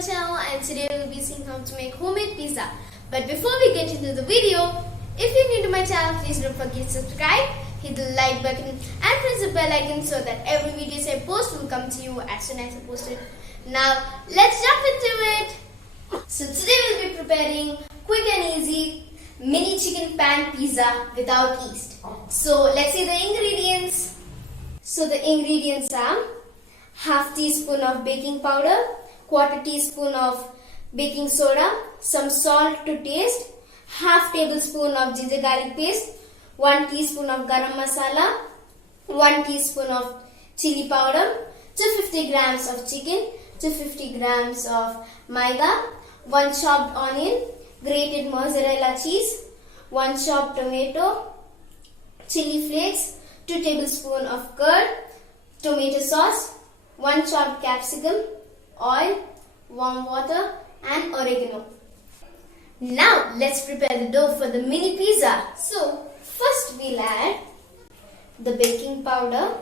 my channel, and today we will be seeing how to make homemade pizza. But before we get into the video, if you're new to my channel, please don't forget to subscribe, hit the like button and press the bell icon so that every video I post will come to you as soon as I post it. Now let's jump into it. So today we'll be preparing quick and easy mini chicken pan pizza without yeast. So let's see the ingredients. So the ingredients are half teaspoon of baking powder, quarter teaspoon of baking soda, some salt to taste, half tablespoon of ginger garlic paste, 1 teaspoon of garam masala, 1 teaspoon of chili powder, 250 grams of chicken, 250 grams of maida, 1 chopped onion, grated mozzarella cheese, 1 chopped tomato, chili flakes, 2 tablespoons of curd, tomato sauce, 1 chopped capsicum, oil, warm water and oregano. Now let's prepare the dough for the mini pizza. So first we'll add the baking powder,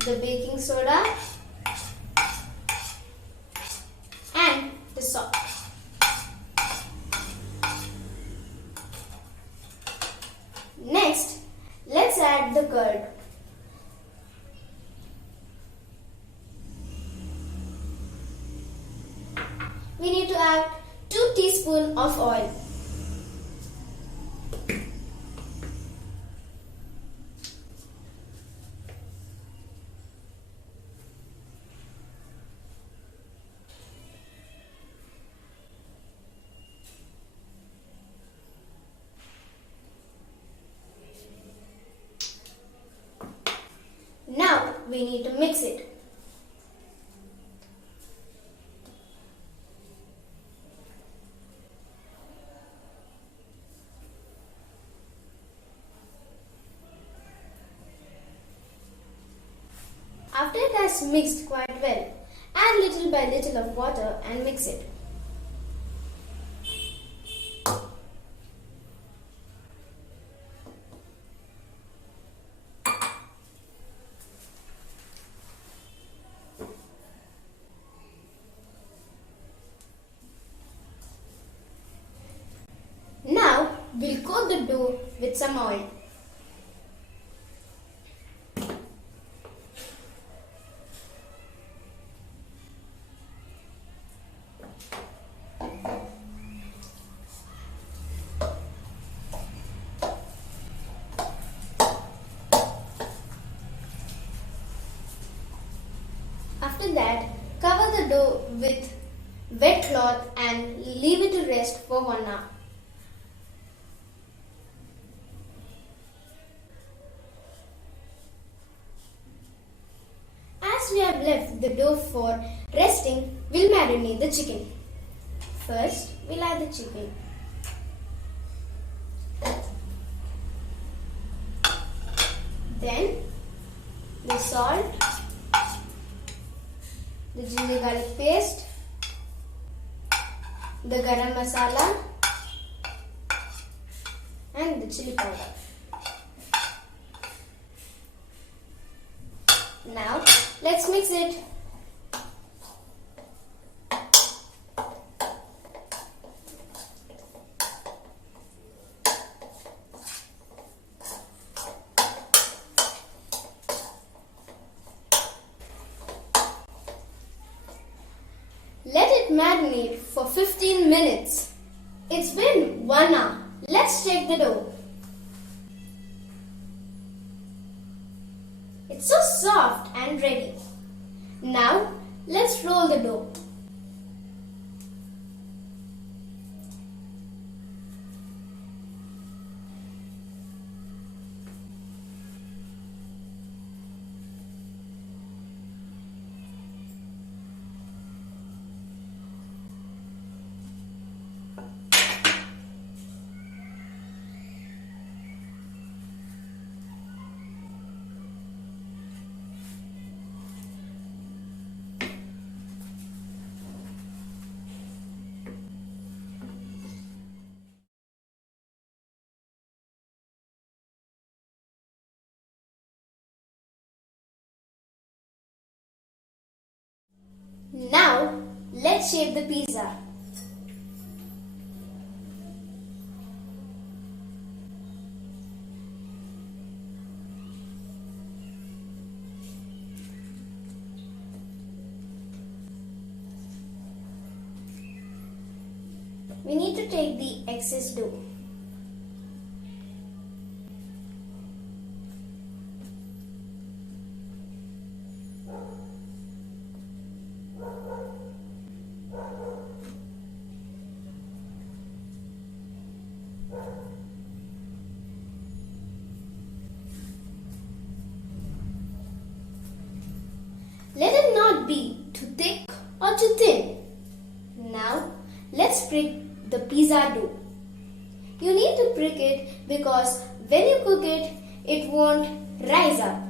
the baking soda and the salt. Next, let's add the curd. We need to add 2 teaspoons of oil. Now we need to mix it. After it has mixed quite well, add little by little of water and mix it. Now we'll coat the dough with some oil. After that, cover the dough with wet cloth and leave it to rest for 1 hour. As we have left the dough for resting, we'll marinate the chicken. First, we'll add the chicken. Then, the salt, the ginger garlic paste, the garam masala and the chili powder. Now let's mix it. Let it marinate for 15 minutes. It's been 1 hour. Let's check the dough. It's so soft and ready. Now let's roll the dough. let's shape the pizza. We need to take the excess dough. Let it not be too thick or too thin. Now, let's prick the pizza dough. You need to prick it because when you cook it, it won't rise up.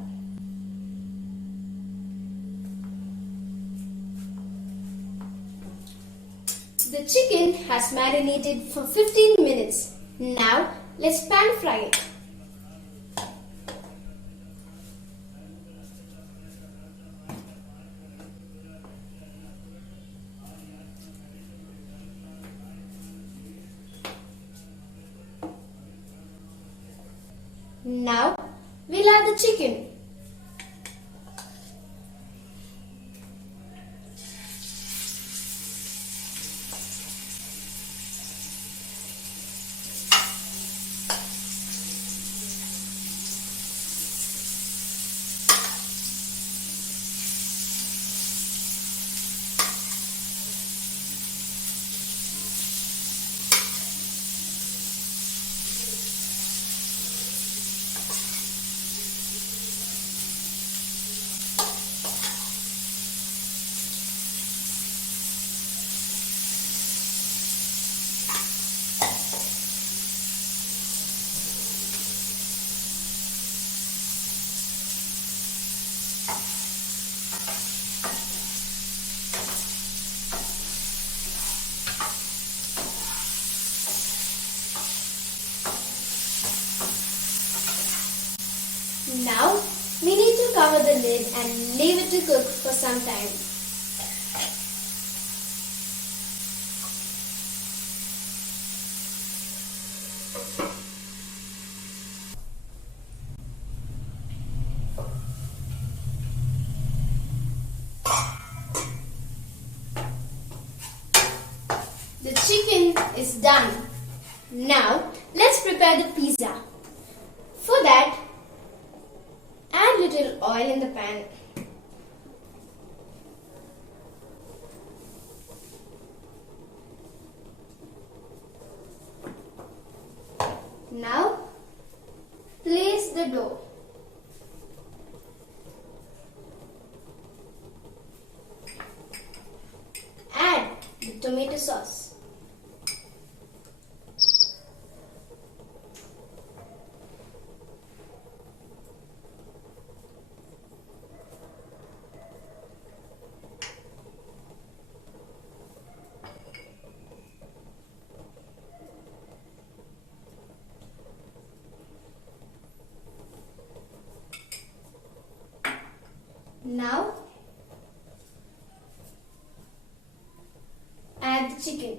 The chicken has marinated for 15 minutes. Now, let's pan fry it. Now, we'll add the chicken. Now, we need to cover the lid and leave it to cook for some time. The chicken is done. Now, let's prepare the pizza. For that, add little oil in the pan. Now, place the dough. Add the tomato sauce. Now, add the chicken.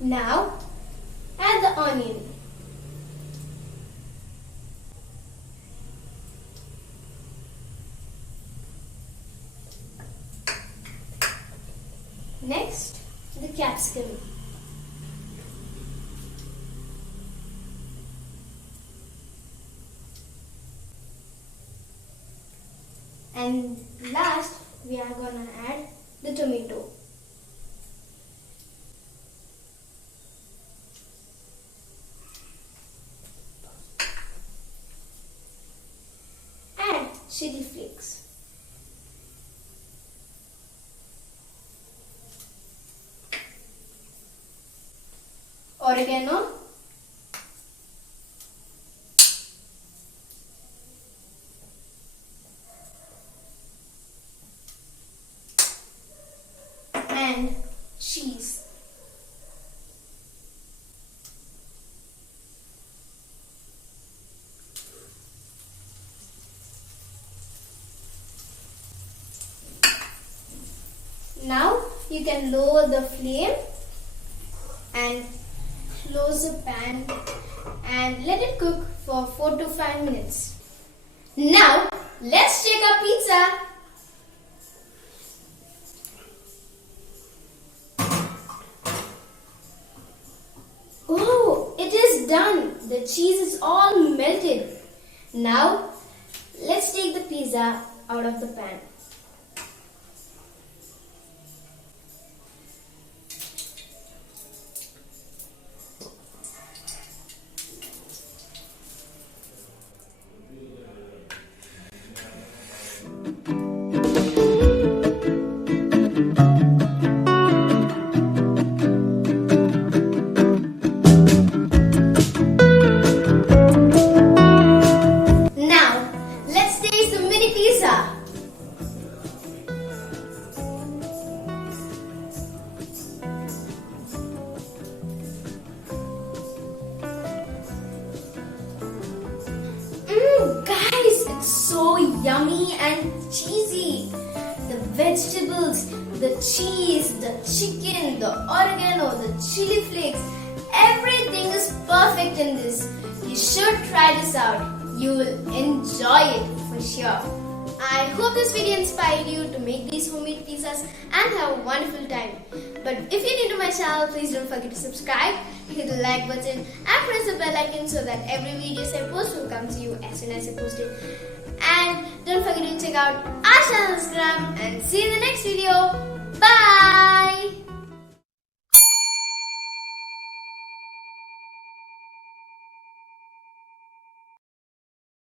Now, add the onion. Next, the capsicum. And last, we are gonna add the tomato. Add chili flakes. Oregano, and cheese. Now you can lower the flame and close the pan and let it cook for 4 to 5 minutes. Now let's check our pizza. Oh, it is done. The cheese is all melted. Now let's take the pizza out of the pan. Guys, it's so yummy and cheesy. The vegetables, the cheese, the chicken, the oregano, the chili flakes, everything is perfect in this. You should try this out. You will enjoy it for sure. I hope this video inspired you to make these homemade pizzas and have a wonderful time. But if you're new to my channel, please don't forget to subscribe, hit the like button and press the bell icon so that every video I post will come to you as soon as I post it. And don't forget to check out our channel on Instagram and see you in the next video. Bye!